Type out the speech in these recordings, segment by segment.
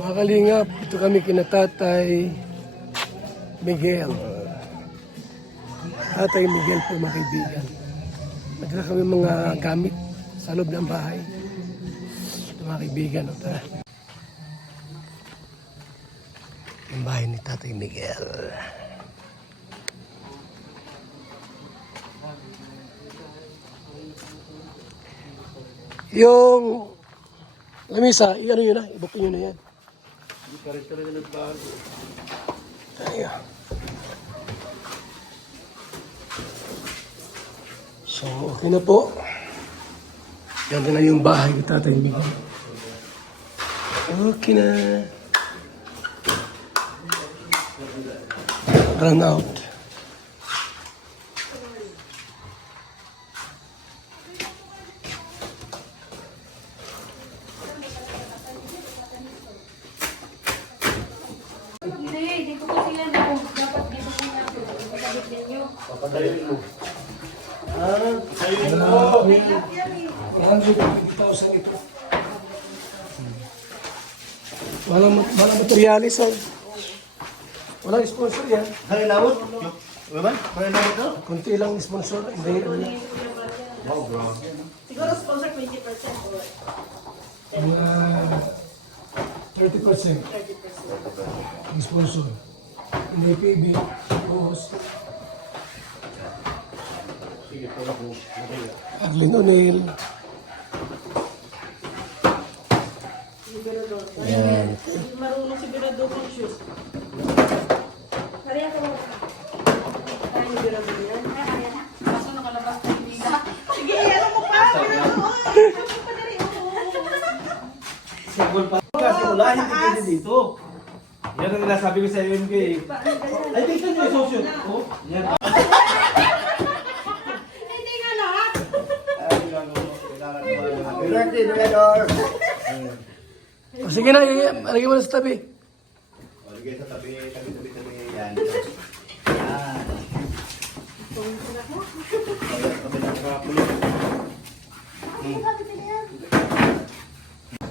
Mga kalingap, ito kami kina Tatay Miguel. Tatay Miguel po, mga kaibigan. Nagkaka kami mga gamit sa loob ng bahay. Ito mga kaibigan. Tara. Yung bahay ni Tatay Miguel. Yung lamisa, ano yun na? Ibukin nyo na yan. Hindi pa rin talaga nagbago. Ayan. So, okay na po. Ganda na yung bahay ni Tatay Miguel. Okay na. Run out. Hindi, dito po sila na dapat dito po na kapatid ninyo. Papadayin mo. Ayun mo. 150,000 ito. Walang materialis. Walang sponsor yan. Harilawot? Diba? Harilawot to? Kunti lang sponsor. Hindi, ano. Wow, bro. Siguro sponsor 20% or 30%. 30%. Ang sponsor. Hindi PB. Tapos, Sige, pala po. Arlene O'Neill. Yan. Marunong si Birado ng shoes. Kaya ko. Kaya ni Birado yan. Kaya na. Kaso nakalabas na yung vida. Sige, ano mo pa? Sigol pa. Kasi wala, hindi pwede dito. Yan ang nasabi ko sa UNK. Ay, dito nyo yung social. Oh, yan. Hindi nga lahat. Directed, Redor. O, sige na, alagay mo na sa tabi. O, ligay sa tabi. Yan. Yan.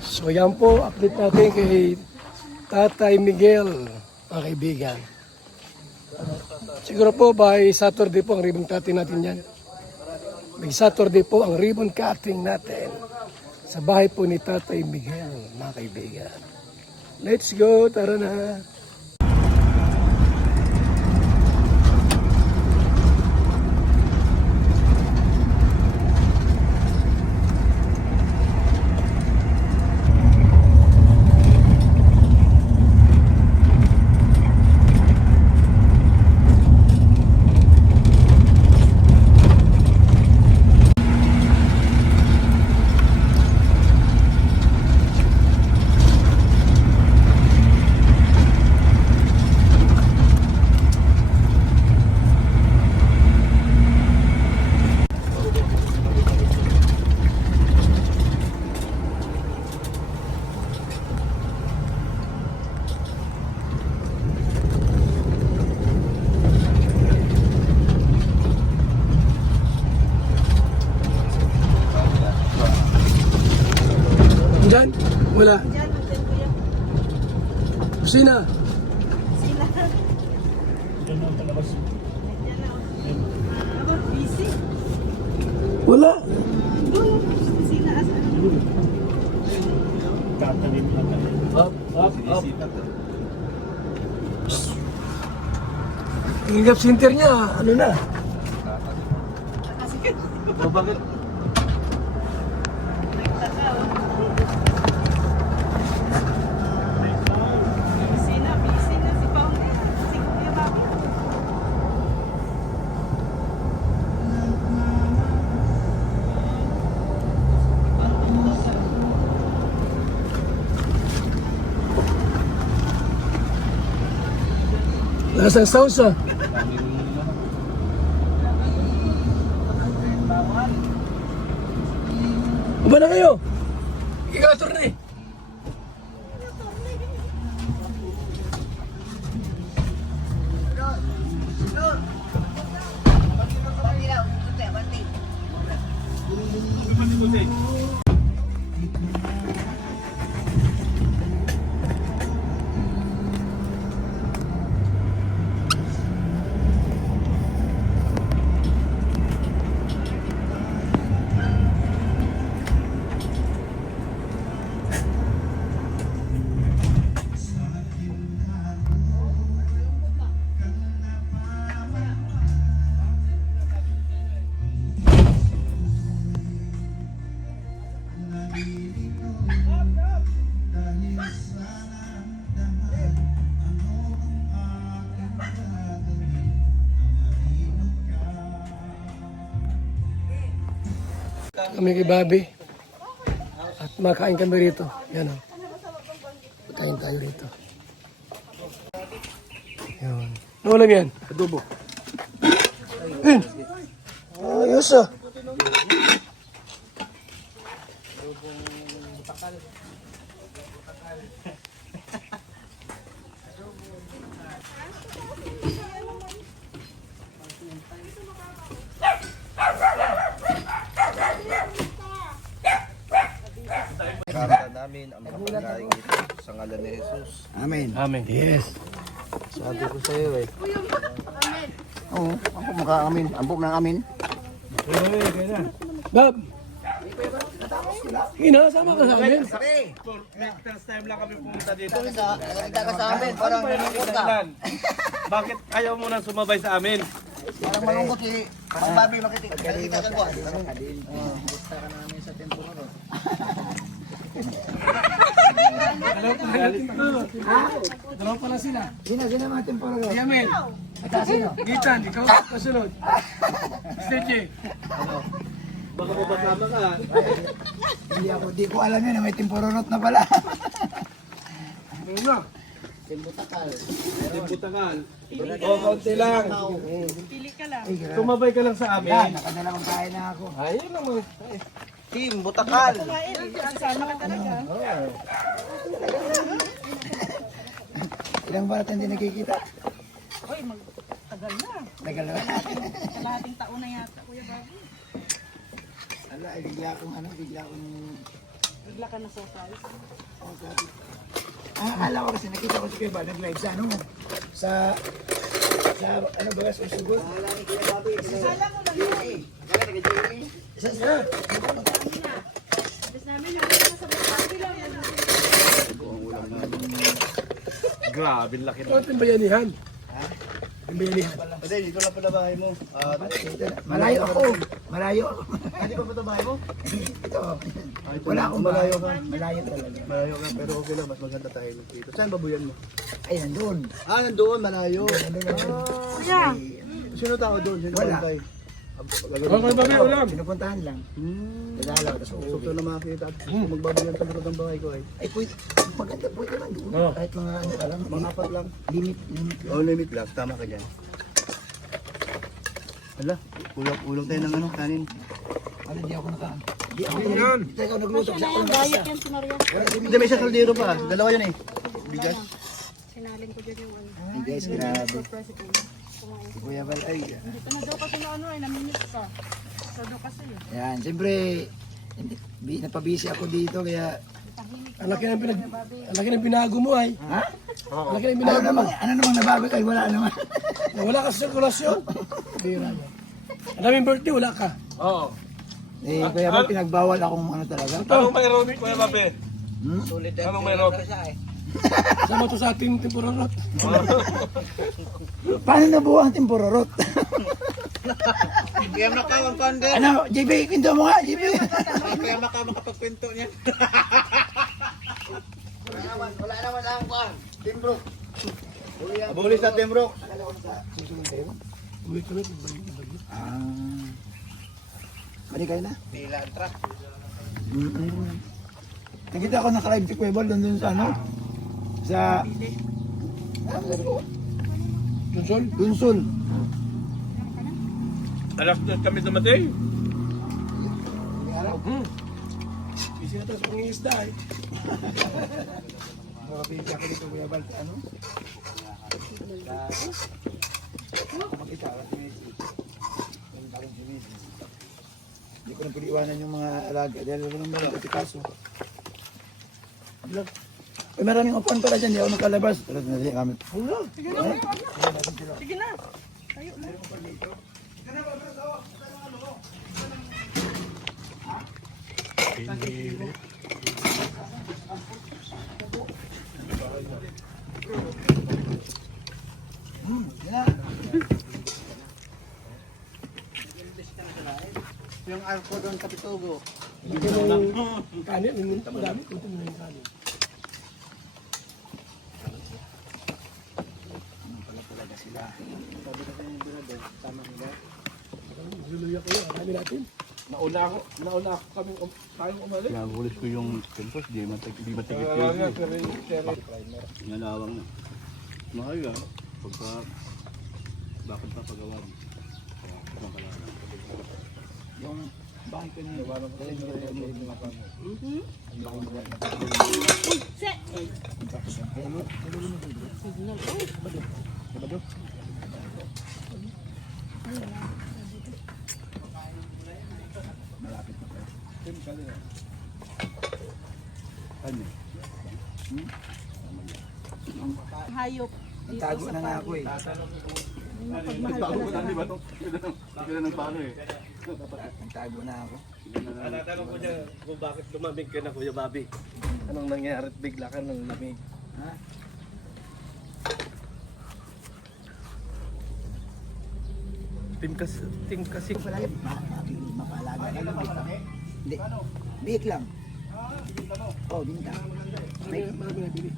So yan po, update natin kay Tatay Miguel, mga kaibigan. Siguro po by Saturday po ang ribbon cutting natin yan. By Saturday po ang ribbon cutting natin sa bahay po ni Tatay Miguel, mga kaibigan. Let's go, tara na. Diyan? Wala. Diyan, nandyan ko yan. Kusina. Sila. Diyan na, palabas. Diyan na. Ako, busy. Wala. Doon, sila asa. Tatanim. Up. Yung gap center niya, ano na? O, bakit? Busy na si Pauli. Si Kuya Bobby. Lasang sausa. Uba na kayo. Ikator na eh. kami kay Bobby. At makain kami rito. Yan o. Kain tayo rito. Yan. Nawalan yan. Adobo. Ayun. Ayos ah. Karta namin ang mga pagkain ito sa ngalan ni Jesus. Amen. Amen. Yes. Sabi ko sa iyo eh. Oo, ampok makaamin. Ampok ng amin. Bob. Sige na, sama ka sa amin. First time lang kami pumunta dito. Nakita ka sa amin. Parang malungkot ka. Bakit ayaw mo nang sumabay sa amin? Parang malungkot si Mang Bobby makita ka ko. Dalawa pala sila. Sino mga temporo? Yamin. At sino? Gitan, ikaw kasunod. Stage. Baka mabasama ka. Di ko alam yun na may tempororot na pala. Ano na? Timbutakal. O, kaunti lang. Pili ka lang. Sumabay ka lang sa Yan, amin. nakadalawang kain na ako. Ayun lang mga. Team Butakal. Sama ka talaga. Ilang barat hindi nakikita? Uy, magtagal na. Tagal na. Kalahating taon na yata, Kuya Bobby. Ala, ay bigla akong Bigla ka na surprise. akala ko kasi nakita ko si Kuya Bal nag-live sa ano ba sa Usugot? Kala mo lang yun. Tapos namin yung sa Bobby lang yan. Grabe, laki Ito ang bayanihan. Ang bayanihan. Kasi dito na pala bahay mo. Malayo ako. Malayo ako. Hindi pa ba ito bahay mo? Ito. Wala akong malayo ka. Malayo talaga. Malayo ka pero okay lang. Mas maganda tayo dito. Saan babuyan mo? Ay, nandun. Doon, malayo. Kuya, Sino tao doon? Sino Wala. tayo? Okay, Bobby, ulam. Pinupuntahan lang. Dadalaw, tapos So, uuwi. ito na makakita. At magbabuyan sa likod ng bahay ko ay. Ay, pwede. Maganda po naman doon. Kahit mga ano ka lang. Mga apat lang. Limit lang. Oh, limit lang. Tama ka dyan. Hala, ulog tayo ng kanin. Ano, di ako naka... Di ako Di ako nagluto. Kasi ako diet yan si Maria. Hindi, may isang kaldero pa. Dalawa yan eh. Bigas. Sinaling ko dyan yung ano. Ay, guys, grabe. President. Si Kuya Bal, ay. Dito na daw kasi na ano eh, namimiss ka. Sa daw kasi eh. Yan, siyempre, napabisi ako dito, kaya... Ang laki ng binago mo ay. Ha? Ang laki ng Ano binago mo. namang nabago? Ay, wala naman. Wala ka sa sirkulasyon. Bira mo. Ang daming birthday, wala ka. Oo. Eh, Kuya Bal, pinagbawal akong ano talaga. Anong mayroon, Kuya Babe? Hmm? Anong mayroon? Sama to sa ating temporarot. Paano nabuo ang tempororot? Kaya makawang Ano, JB, kwento mo nga, JB. Kaya makapagkwento niya. Wala naman ang kuhan. Timbro. Abuli sa Timbro. Uwi kami, pagbalik na bagyo. Mali kayo na? Nilantra. Nakita ko naka-live si Kuya Bal doon sa ano? Sa... Dunsol? Dunsol. Alas na kami dumating. Busy na tayo sa pangingisda eh. Nakapili ako dito Kuya Bal sa ano? Makita ko si Messi. Yung bagong si Messi. Hindi ko na pwede iwanan yung mga alaga dahil wala nang mga katikaso. Ay, maraming upuan pala dyan, di ako nakalabas. Talagang nasi kami. Sige na. Tayo na. Yan. Yung arko doon sa Pitugo. Ito na yung kanin, minunta madami. Ito na yung kanin. Luluya ko yun, dami natin. Nauna ako kami tayong umalis. Nagulis ko yung tempos, di matigit Kaya nga, kayo. pero Ngalawang na. Mahal ka. Pagka, bakit pa pagawa? Yung bahay ko niya. Ano? Hayop. Tago na nga ako eh. Nagbago na, di ba? Hindi na nagpaano eh. Nagtago na ako. Tinatanong ko niya kung bakit lumamig ka na, Kuya Bobby. Anong nangyari at bigla ka ng lamig? Ha? Team kasi. Palagi, mapaalaga ka lang. Hindi. Biik lang. Oh, binta. May Marami na bili.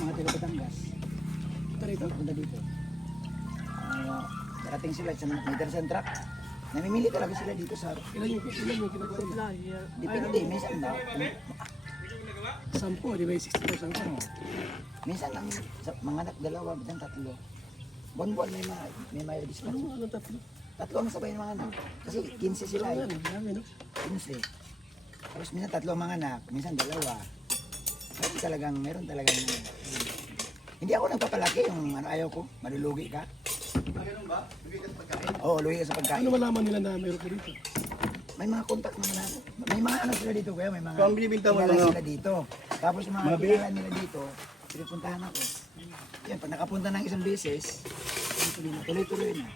mga taga Batangas. Tarito. Punta dito. Darating sila sa may darsan truck. Namimili talaga sila dito sa... Ilan yung kinukuha niya? Depende, minsan na. Sampo, di ba yung 60,000 ka? Minsan lang, sa mga anak, dalawa, bitang tatlo. Buwan-buwan may discount. Ano tatlo? Tatlo ang sabay ng mga anak. Kasi 15 sila eh. Marami, no? 15. Tapos minsan tatlo ang mga anak, minsan dalawa. Meron talagang hindi ako nagpapalaki yung ano, ayaw ko, malulugi ka. Ganun ba? Bigay ka sa pagkain. Oo, lugi ka sa pagkain. Ano malaman nila na meron ka dito? May mga contact naman ako. May mga ano sila dito, kaya may mga So, ang binibinta mo kilala lang, sila dito. Tapos yung mga kilala nila dito, pinupuntahan ako. Yan, pag nakapunta ng isang beses, tuloy-tuloy na.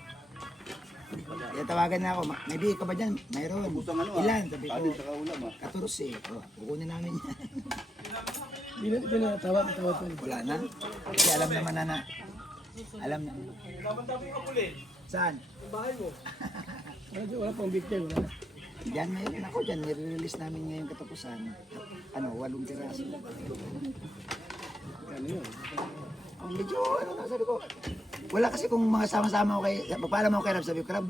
Kaya tawagan na ako, may bigay ka ba dyan? Mayroon. Ilan? Sabi ko, 14. Oh, kukunin namin yan. Di na tawag ko. Wala na. Kasi alam naman na. Alam na. Saan? Wala pang big time, wala na. Diyan mayroon ako dyan. Nire-release namin ngayong katapusan. 8 piraso. Ano yun? Ang medyo, sabi ko, wala kasi kung mga sama-sama ko kay, pagpaalam ako kay Rab, sabi ko, Rab,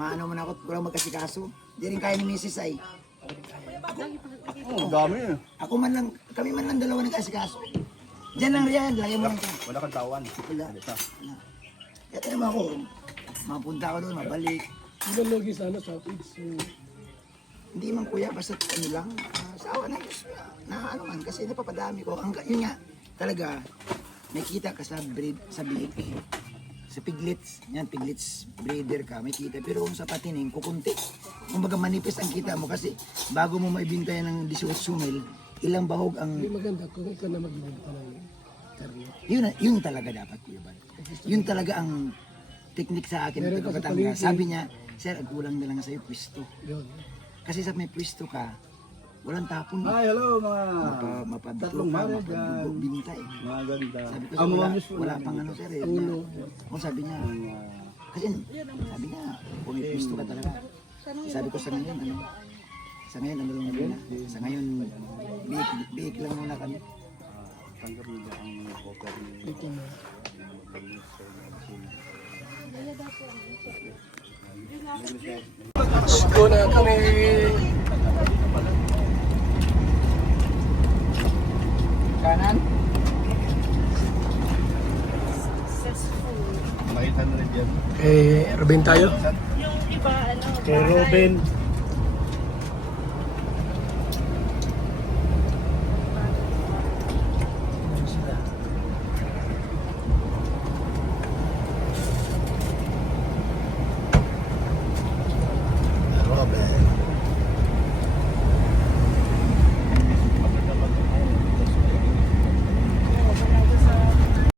maano mo na ako, walang magkasikaso. Di rin kaya ni Mrs. ay. Oh, dami eh. Ako man lang, kami man lang dalawa nagkasikaso. Diyan lang riyan, lagyan mo lang siya. Wala kang tawan. Wala. Kaya tinama ako, mapunta ako doon, mabalik. Ilan logi sa ano, Southeast? Hindi man kuya, basta ano lang, sa awa ng Diyos, na ano man, kasi napapadami ko. Yun nga, talaga, may kita ka sa breed, sa biik. Sa piglets, yan, piglets breeder ka, may kita. Pero kung sa patining, kukunti. Kumbaga manipis ang kita mo kasi bago mo maibinta yan ng 18 mil, ilang bahog ang... Hindi maganda kung ikaw na magbibigta ng karne. Yun talaga dapat, Kuya Bal. Yun talaga ang technique sa akin. Meron Ito ka sa Batangas. paligid. Sabi niya, sir, ang kulang na lang sa'yo pwisto. Yun. Kasi sa may pwisto ka, walang tapon. Hi, hello mga Mapabito tatlong ka, mare mapadugo, binta eh. mga ganda. Sabi ko, Ang mga wala, news po wala namin pang dito. ano sir eh. Ulo. O sabi niya, kasi sabi niya, kung may pwisto ka talaga. Sabi ko sa ngayon, ano lang muna. Sa ngayon, biik lang muna kami. Tanggap nila ang offer ni Dito na. Let's go na kami. Kanan? Makita na rin yan. Ruben tayo. Yung iba, ano, Kay Ruben,